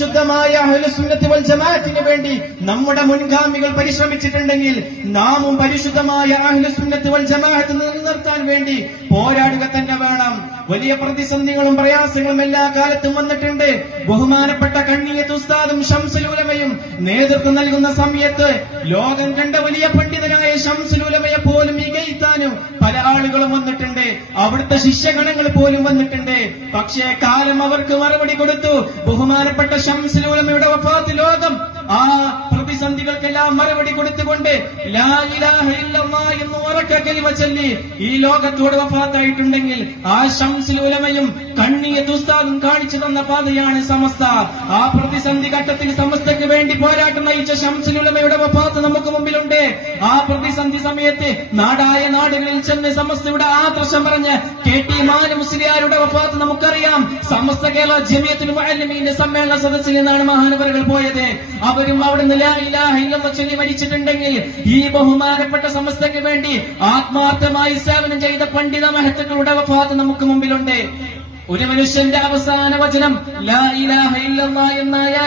ശുദ്ധമായ അഹ്ലുസുന്നത്ത് വൽ ജമാഅത്തിന് വേണ്ടി നമ്മുടെ മുൻഗാമികൾ പരിശ്രമിച്ചിട്ടുണ്ടെങ്കിൽ നാമും പരിശുദ്ധമായ അഹ്ലുസുന്നത്ത് വൽ ജമാഅത്ത് നിലനിർത്താൻ വേണ്ടി പോരാടുക തന്നെ വേണം. വലിയ പ്രതിസന്ധികളും പ്രയാസങ്ങളും എല്ലാ കാലത്തും വന്നിട്ടുണ്ട്. ബഹുമാനപ്പെട്ട കണ്ണിയത്ത് ഉസ്താദും ശംസുൽ ഉലമയും നേതൃത്വം നൽകുന്ന സമയത്ത് ലോകം കണ്ട വലിയ പണ്ഡിതനായ ശംസുൽ ഉലമയെ പോലും മികയ്ത്താനും പല ആളുകളും വന്നിട്ടുണ്ട്. അവിടുത്തെ ശിഷ്യഗണങ്ങൾ പോലും വന്നിട്ടുണ്ട്. പക്ഷേ കാലം അവർക്ക് മറുപടി കൊടുത്തു. ബഹുമാനപ്പെട്ട ശംസുൽ ഉലമയുടെ വഫാത്ത് ലോകം ആ പ്രതിസന്ധികൾക്കെല്ലാം മറുപടി കൊടുത്തുകൊണ്ട് ലാ ഇലാഹ ഇല്ലല്ലാഹ് എന്ന് ഉറക്കെ കലിമ ചൊല്ലി ഈ ലോകത്തോട് വഫാത്തായിട്ടുണ്ടെങ്കിൽ ആ ശംസുൽ ഉലമയും കണ്ണിയത്ത് ഉസ്താദും കാണിച്ചു തന്ന പാതയാണ് സമസ്ത. ആ പ്രതിസന്ധി ഘട്ടത്തിൽ സമസ്തയ്ക്ക് വേണ്ടി പോരാട്ടം നയിച്ച ശംസുൽ ഉലമയുടെ വഫാത്ത് നമുക്ക് മുമ്പിലുണ്ട്. ആ പ്രതിസന്ധി സമയത്ത് നാടായ നാടുകളിൽ ചെന്ന് സമസ്തയുടെ ആദർശം പറഞ്ഞ് കെ.ടി. മാന മുസ്ലിയാരുടെ വഫാത്ത് നമുക്കറിയാം. സമസ്ത കേരള ജമിയത്തുൽ മുഅല്ലിമീന്റെ സമ്മേളന സദസ്സിൽ നിന്നാണ് മഹാനവറുകൾ പോയത്. അവരും അവിടുന്ന് ലാ ഇലാഹ ഇല്ലല്ലാഹ് ചൊല്ലി മരിച്ചിട്ടുണ്ടെങ്കിൽ ഈ ബഹുമാനപ്പെട്ട സമസ്തയ്ക്ക് വേണ്ടി ആത്മാർത്ഥമായി സേവനം ചെയ്ത പണ്ഡിത മഹത്തുക്കളുടെ വഫാത്ത് നമുക്ക് മുമ്പിലുണ്ട്. ഒരു മനുഷ്യന്റെ അവസാന വചനം ലാ ഇലാഹ ഇല്ലല്ലാഹ് എന്നായ